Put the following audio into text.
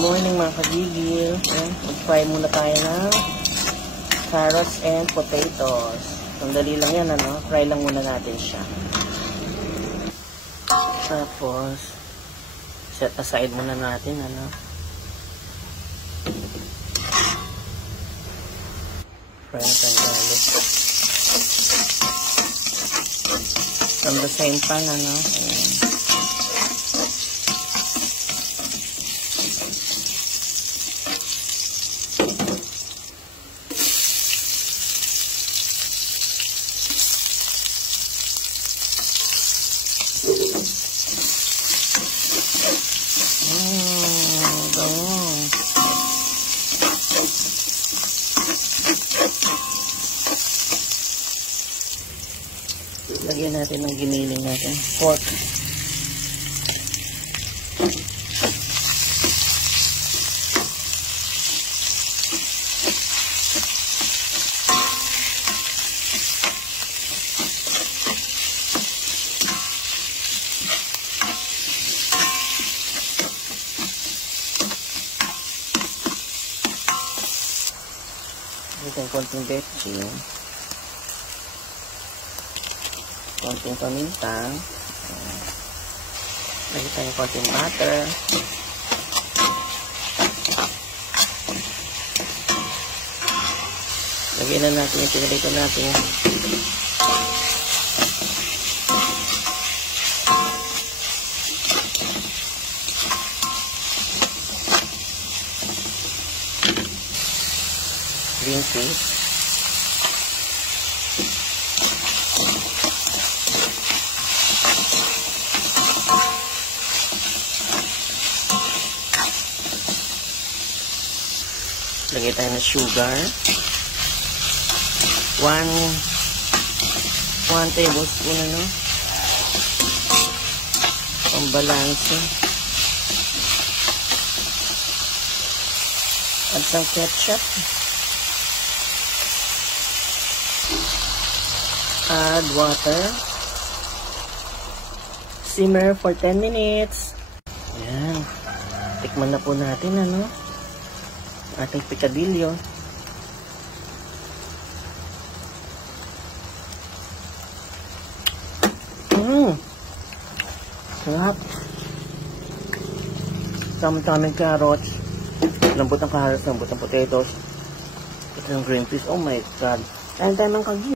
morning mga kagigil. Mag-fry muna tayo ng carrots and potatoes. Sandali lang yan, ano? Fry lang muna natin siya. Tapos, set aside muna natin, ano? Fry natin garlic. From the same pan, ano? Ayan. Lagyan natin ng giniling natin. Pork. Ito yung konting betchin. Konting paminta. Lagyan tayo konting butter. Lagyan na natin yung pinalito natin. Green fish. Lagay tayo ng sugar. 1 tablespoon, ano? Pambalanse. Add some ketchup. Add water. Simmer for 10 minutes. Ayan. Tikman na po natin, ano? Ating picadillo. Sarap. Tamang-tamang carrots. Lambot ng carrots, lambot ng potatoes. Ito yung green peas. Oh my God. Tayo ng kagil.